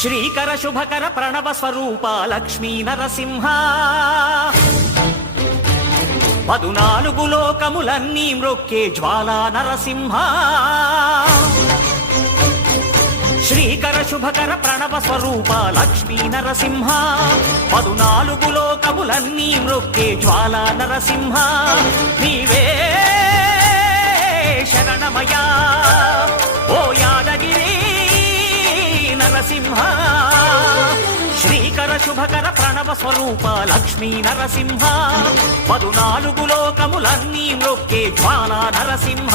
శ్రీకర శుభకర ప్రణవ స్వరూప లక్ష్మీ నరసింహ 14 లోకములన్నీ మ్రొక్కే జ్వాలా నరసింహ శ్రీకర శుభకర ప్రణవ స్వరూప లక్ష్మీ నరసింహ 14 లోకములన్నీ మ్రొక్కే జ్వాలా నరసింహ నీవే శరణమయా ఓ యాదగిరి నరసింహ శ్రీకర శుభకర ప్రణవ స్వరూప లక్ష్మీ నరసింహ 14 లోకములన్నీ మ్రొక్కే జ్వాలా నరసింహ